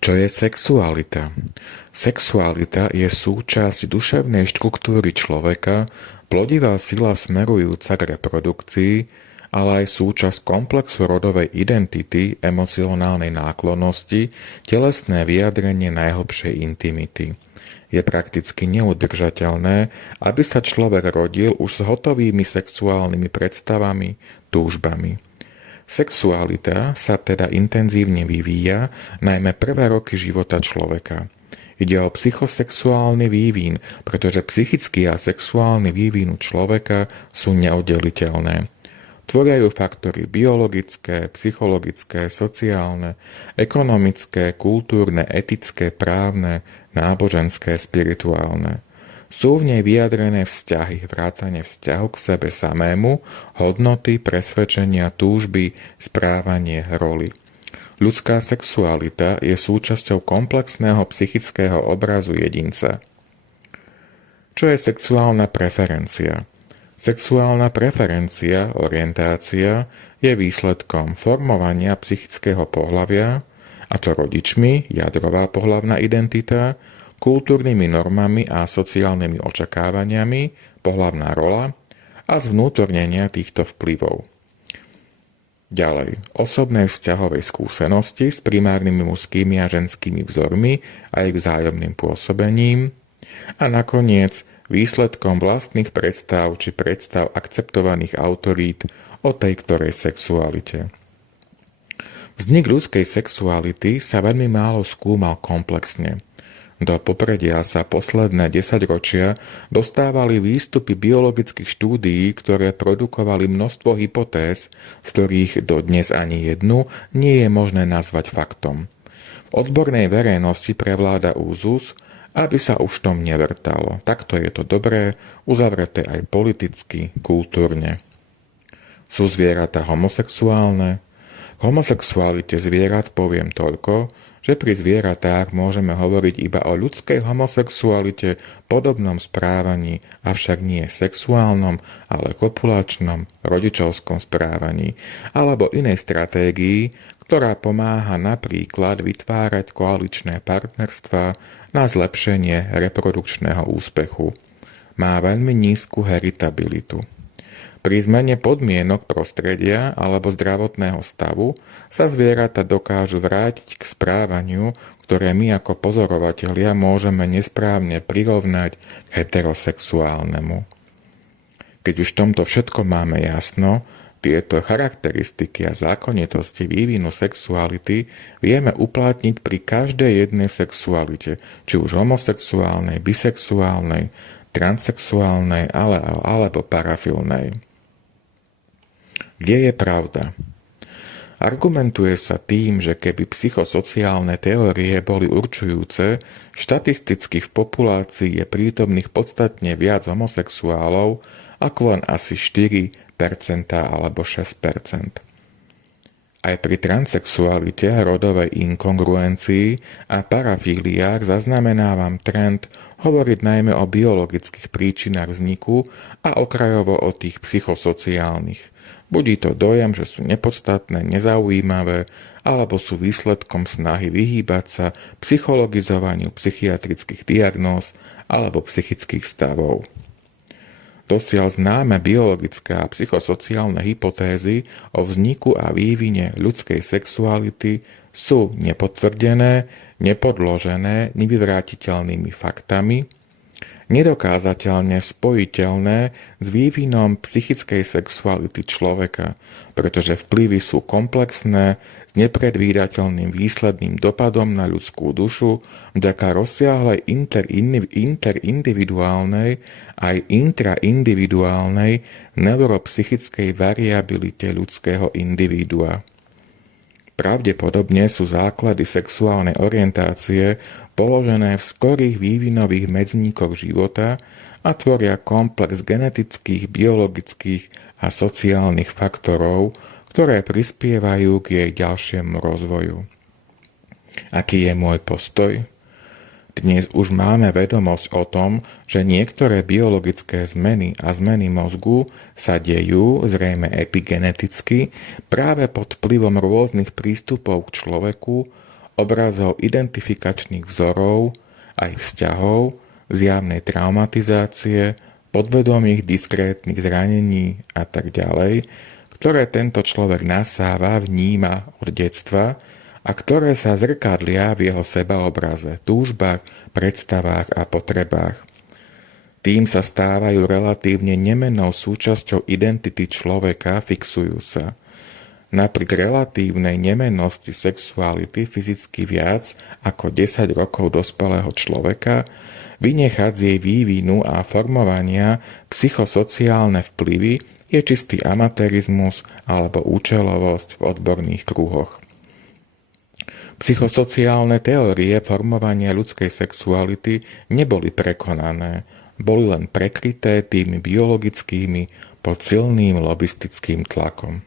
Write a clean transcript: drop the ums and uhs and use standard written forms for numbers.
Čo je sexualita? Sexualita je súčasť duševnej štruktúry človeka, plodivá sila smerujúca k reprodukcii, ale aj súčasť komplexu rodovej identity, emocionálnej náklonnosti, telesné vyjadrenie najhlbšej intimity. Je prakticky neudržateľné, aby sa človek rodil už s hotovými sexuálnymi predstavami, túžbami. Sexualita sa teda intenzívne vyvíja najmä prvé roky života človeka. Ide o psychosexuálny vývin, pretože psychický a sexuálny vývin človeka sú neoddeliteľné. Tvoria ju faktory biologické, psychologické, sociálne, ekonomické, kultúrne, etické, právne, náboženské, spirituálne. Sú v nej vyjadrené vzťahy, vrátane vzťahu k sebe samému, hodnoty, presvedčenia, túžby, správanie, roly. Ľudská sexualita je súčasťou komplexného psychického obrazu jedinca. Čo je sexuálna preferencia? Sexuálna preferencia, orientácia, je výsledkom formovania psychického pohlavia, a to rodičmi, jadrová pohlavná identita, kultúrnymi normami a sociálnymi očakávaniami, pohlavná rola a zvnútornenia týchto vplyvov. Ďalej, osobné vzťahové skúsenosti s primárnymi mužskými a ženskými vzormi a ich vzájomným pôsobením a nakoniec výsledkom vlastných predstav či predstav akceptovaných autorít o tej ktorej sexualite. Vznik ľudskej sexuality sa veľmi málo skúmal komplexne. Do popredia sa posledné 10 ročia dostávali výstupy biologických štúdií, ktoré produkovali množstvo hypotéz, z ktorých dodnes ani jednu nie je možné nazvať faktom. V odbornej verejnosti prevláda úzus, aby sa už tom nevrtalo. Takto je to dobré, uzavreté aj politicky, kultúrne. Sú zvieratá homosexuálne? K homosexualite zvierat poviem toľko, že pri zvieratách môžeme hovoriť iba o ľudskej homosexualite, podobnom správaní, avšak nie sexuálnom, ale kopulačnom, rodičovskom správaní, alebo inej stratégii, ktorá pomáha napríklad vytvárať koaličné partnerstvá na zlepšenie reprodukčného úspechu. Má veľmi nízku heritabilitu. Pri zmene podmienok prostredia alebo zdravotného stavu sa zvieratá dokážu vrátiť k správaniu, ktoré my ako pozorovatelia môžeme nesprávne prirovnať k heterosexuálnemu. Keď už v tomto všetko máme jasno, tieto charakteristiky a zákonitosti vývinu sexuality vieme uplatniť pri každej jednej sexualite, či už homosexuálnej, bisexuálnej, transsexuálnej alebo parafilnej. Kde je pravda? Argumentuje sa tým, že keby psychosociálne teórie boli určujúce, štatisticky v populácii je prítomných podstatne viac homosexuálov ako len asi 4% alebo 6%. Aj pri transsexualite, rodovej inkongruencii a parafíliách zaznamenávam trend hovoriť najmä o biologických príčinách vzniku a okrajovo o tých psychosociálnych. Budí to dojem, že sú nepodstatné, nezaujímavé alebo sú výsledkom snahy vyhýbať sa psychologizovaniu psychiatrických diagnóz alebo psychických stavov. Dosiaľ známe biologické a psychosociálne hypotézy o vzniku a vývine ľudskej sexuality sú nepotvrdené, nepodložené, nevyvrátiteľnými faktami, nedokázateľne spojiteľné s vývinom psychickej sexuality človeka, pretože vplyvy sú komplexné s nepredvídateľným výsledným dopadom na ľudskú dušu vďaka rozsiahlej interindividuálnej aj intraindividuálnej neuropsychickej variabilite ľudského individua. Pravdepodobne sú základy sexuálnej orientácie položené v skorých vývinových medzníkoch života a tvoria komplex genetických, biologických a sociálnych faktorov, ktoré prispievajú k jej ďalšiemu rozvoju. Aký je môj postoj? Dnes už máme vedomosť o tom, že niektoré biologické zmeny a zmeny mozgu sa dejú, zrejme epigeneticky, práve pod vplyvom rôznych prístupov k človeku, obrazov identifikačných vzorov, aj vzťahov, zjavnej traumatizácie, podvedomých diskrétnych zranení a tak ďalej, ktoré tento človek nasáva, vníma od detstva a ktoré sa zrkadlia v jeho sebaobraze, túžbách, predstavách a potrebách. Tým sa stávajú relatívne nemennou súčasťou identity človeka, fixujú sa. Napriek relatívnej nemennosti sexuality fyzicky viac ako 10 rokov dospelého človeka vynechať z jej vývinu a formovania psychosociálne vplyvy je čistý amatérizmus alebo účelovosť v odborných kruhoch. Psychosociálne teórie formovania ľudskej sexuality neboli prekonané, boli len prekryté tými biologickými pod silným lobistickým tlakom.